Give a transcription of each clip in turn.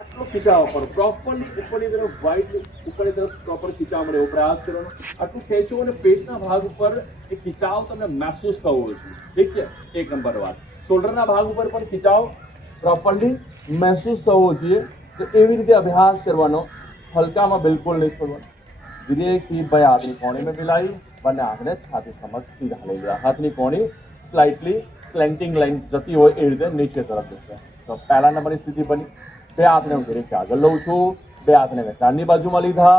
આટલો ખીચાવો પડો પ્રોપરલી ઉપરની તરફ વાઇટ ઉપરની તરફ પ્રોપર ખીચાવ મળે એવો પ્રયાસ કરવાનો. આટલું ખેંચો અને પેટના ભાગ ઉપર એ ખીચાવ તમને મહેસૂસ થવો જોઈએ. ઠીક છે, એક નંબર વાત. શોલ્ડરના ભાગ ઉપર પણ ખીચાવ પ્રોપરલી મહેસૂસ થવો જોઈએ. તો એવી રીતે અભ્યાસ કરવાનો, હલકામાં બિલકુલ નહીં છોડવાનો. धीरे की भाई हाथनी कोने में मिलाई, बने आंखने छाती समझ सीधा ले लिया. हाथनी कोनी स्लाइटली स्लेंटिंग लाइन जती हो ए રીતે નીચે તરફ જશે. તો પહેલા નંબરની સ્થિતિ બની. બે હાથને હું ધીરે આગળ લઉં છું, બે હાથને મેં કાનની બાજુમાં લીધા.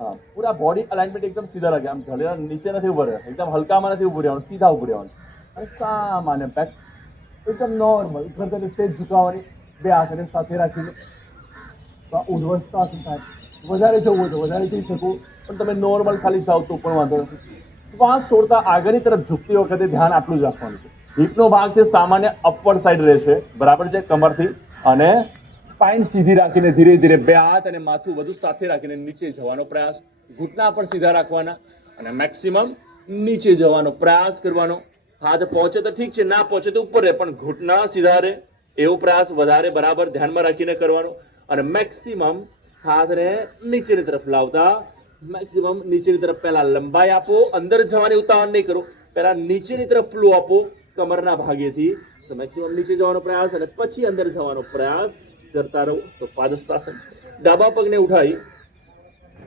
હા, પૂરા બોડી અલાઇનમેન્ટ એકદમ સીધા લાગે. આમ ઢળેલા નીચે નથી ઉભો રહ્યો, એકદમ હલકામાં નથી ઉભું રહેવાનું, સીધા ઉભું રહેવાનું. અને સામાન્ય બેક એકદમ નોર્મલ ગરદન સેજ ઝુકાવવાની, બે હાથને સાથે રાખીને. તો ઉર્ધ્વસ્થાસન થાય. વધારે જવું હોય તો વધારે જઈ શકો, પણ તમે નોર્મલ ખાલી જાઓ તો પણ વાંધો નથી. શ્વાસ છોડતા આગળની તરફ ઝૂકતી વખતે ધ્યાન આટલું જ રાખવાનું છે. હિપનો ભાગ છે સામાન્ય અપવર્ડ સાઈડ રહેશે, બરાબર છે, કમરથી. અને સ્પાઇન સીધી રાખીને ધીરે ધીરે બે હાથ અને માથું બધું સાથે રાખીને નીચે જવાનો પ્રયાસ. ઘૂંટણા પણ સીધા રાખવાના અને મેક્સિમમ નીચે જવાનો પ્રયાસ કરવાનો. હાથ પહોંચે તો ઠીક છે, ના પહોંચે તો ઉપર રહે, પણ ઘૂંટણા સીધા રહે એવો પ્રયાસ વધારે બરાબર ધ્યાનમાં રાખીને કરવાનો. અને મેક્સિમમ હાથને નીચેની તરફ લાવતા મેક્સિમમ નીચેની તરફ પહેલા લંબાઈ આપો. અંદર જવાની ઉતાવળ નહીં કરો, પહેલા નીચેની તરફ ફ્લો આપો કમરના ભાગેથી. તો મેક્સિમમ નીચે જવાનો પ્રયાસ અને પછી અંદર જવાનો પ્રયાસ કરતા રહો. તો પાદહસ્તાસન. ડાબા પગને ઉઠાવી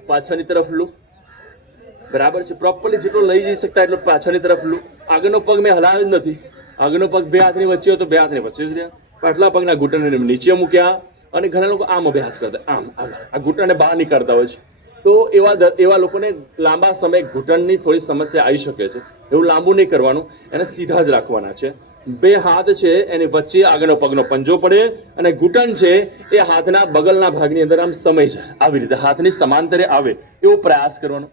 પાછળની તરફ લો, બરાબર છે. પ્રોપરલી જેટલો લઈ જઈ શકતા એટલો પાછળની તરફ લો. આગળનો પગ મેં હલાવ્યો જ નથી. આગળનો પગ બે હાથની વચ્ચે હોય તો બે હાથની વચ્ચે જ રહ્યા. પાછલા પગના ઘૂંટણને નીચે મૂક્યા. અને ઘણા લોકો આમ અભ્યાસ કરતા, આમ આ ઘૂંટણને બહાર નીકળતા હોય છે. તો એવા લોકોને લાંબા સમય ઘૂંટણની થોડી સમસ્યા આવી શકે છે. એવું લાંબુ નહીં કરવાનું, એને સીધા જ રાખવાના છે. બે હાથ છે એની વચ્ચે આગળનો પગનો પંજો પડે અને ઘૂંટણ છે એ હાથના બગલના ભાગની અંદર આમ સમાઈ જાય. આવી રીતે હાથની સમાંતરે આવે એવો પ્રયાસ કરવાનો.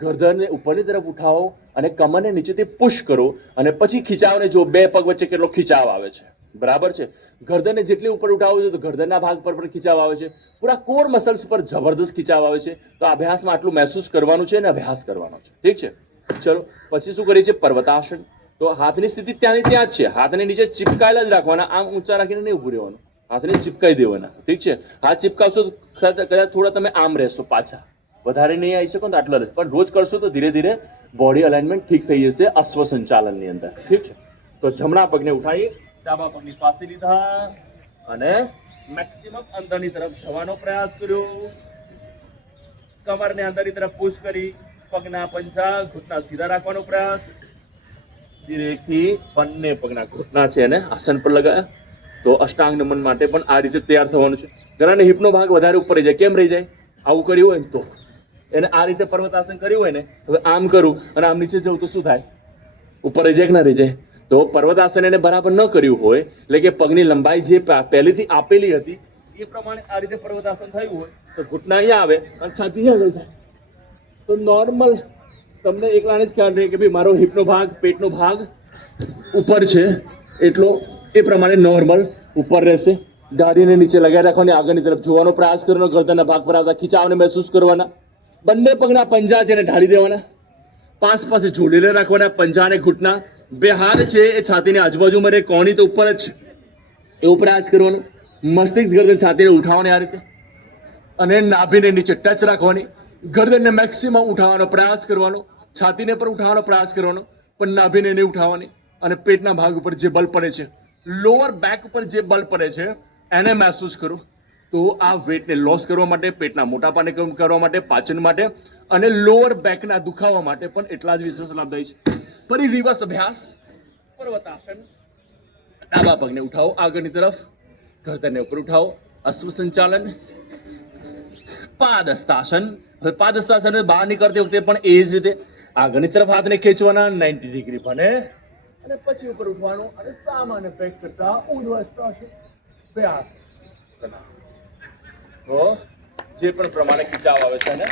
ગરદનને ઉપરની તરફ ઉઠાવો અને કમરને નીચેથી પુશ કરો અને પછી ખીચાવને જો બે પગ વચ્ચે કેટલો ખીચાવ આવે છે, બરાબર છે. ગરદનને જેટલી ઉપર ઉઠાવો છો તો ગરદનના ભાગ પર પણ ખીચાવ આવે છે. પૂરા કોર મસલ્સ પર જબરદસ્ત ખીચાવ આવે છે. તો આ અભ્યાસમાં આટલું મહેસૂસ કરવાનું છે અને અભ્યાસ કરવાનો છે. ઠીક છે, ચલો પછી શું કરીએ છીએ? પર્વતાસન. તો હાથની સ્થિતિ ત્યાંની ત્યાં જ છે. હાથને નીચે ચિપકાયેલા જ રાખવાના, આમ ઊંચા રાખીને નહીં ઉભું રહેવાનું. હાથને ચિપકાઈ દેવાના. ઠીક છે, હાથ ચિપકાવશો તો કદાચ થોડા તમે આમ રહેશો, પાછા વધારે નહીં આવી શકો તો આટલા જ. પણ રોજ કરશો તો ધીરે ધીરે બોડી અલાઇનમેન્ટ ઠીક થઈ જશે અશ્વ સંચાલનની અંદર. ઠીક છે, તો જમણા પગને ઉઠાવી ડાબા પગની પાસે લીધા અને મેક્સિમમ અંદરની તરફ જવાનો પ્રયાસ કર્યો. કમરને અંદરની તરફ પુશ કરી પગના પંજા ઘૂંટણા સીધા રાખવાનો પ્રયાસ. ધીરેથી બંને પગના ઘૂંટણા છે એને આસન પર લગાવ્યા. તો અષ્ટાંગ નમન માટે પણ આ રીતે તૈયાર થવાનું છે. ઘણાને હિપનો ભાગ વધારે ઉપર રહી જાય. કેમ રહી જાય? આવું કર્યું હોય ને તો એને આ રીતે પર્વતાસન કર્યું હોય ને, હવે આમ કરું અને આમ નીચે જવું તો શું થાય? ઉપર રહી જાય કે ના રહી જાય? તો પર્વતાસન એને બરાબર ન કર્યું હોય, એટલે કે પગની લંબાઈ જે પહેલેથી આપેલી હતી એ પ્રમાણે આ રીતે પર્વતાસન થયું હોય તો ઘૂંટણા અહીંયા આવે અને છાતી અહીંયા આવી જાય. તો નોર્મલ તમને એકલાને જ ખ્યાલ રહે કે ભાઈ મારો હિપનો ભાગ, પેટનો ભાગ ઉપર છે એટલો એ પ્રમાણે નોર્મલ ઉપર રહેશે. દાઢીને નીચે લગાવી રાખવાની, આગળની તરફ જોવાનો પ્રયાસ કરવાનો. ગરદનના ભાગ પર આવતા ખીચાવને મહેસૂસ કરવાના. બંને પગના પંજા છે એને ઢાળી દેવાના. પાસ પાસે જોડીને રાખવાના પંજા અને ઘૂંટણા. બે હાથ છે એ છાતીની આજુબાજુમાં રહે, કોણી તો ઉપર જ છે એવો પ્રયાસ કરવાનો. મસ્તિષ્ક ગરદન છાતીને ઉઠાવવાની આ રીતે અને નાભીને નીચે ટચ રાખવાની. ગરદનને મેક્સિમમ ઉઠાવવાનો પ્રયાસ કરવાનો. છાતીને પણ ઉઠાવવાનો પ્રયાસ કરવાનો, પણ નાભીને નહીં ઉઠાવવાની. અને પેટના ભાગ ઉપર જે બલ પડે છે, લોઅર બેક ઉપર જે બલ પડે છે એને મહેસૂસ કરો. તો આ વેટને લોસ કરવા માટે, પેટના મોટાપાને કમ કરવા માટે, પાચન માટે અને લોઅર બેકના દુખાવા માટે પણ એટલા જ વિશેષ લાભદાયી છે. ફરી રિવર્સ અભ્યાસ. પર્વતાસન. ડાબા પગને ઉઠાવો આગળની તરફ, ગરદનને ઉપર ઉઠાવો, અશ્વ સંચાલન. પાદહસ્તાસન. હવે પાદહસ્તાસન બહાર નીકળતી વખતે પણ એ જ રીતે આગળની તરફ હાથને ખેંચવાના 90 ડિગ્રી બને અને પછી ઉપર ઉઠવાનું અને સામાન્ય પેક કરતા ઉર્ધ્વસ્થાસન. બે હાથ તો જે પણ પ્રમાણે ખીચાવ આવે છે ને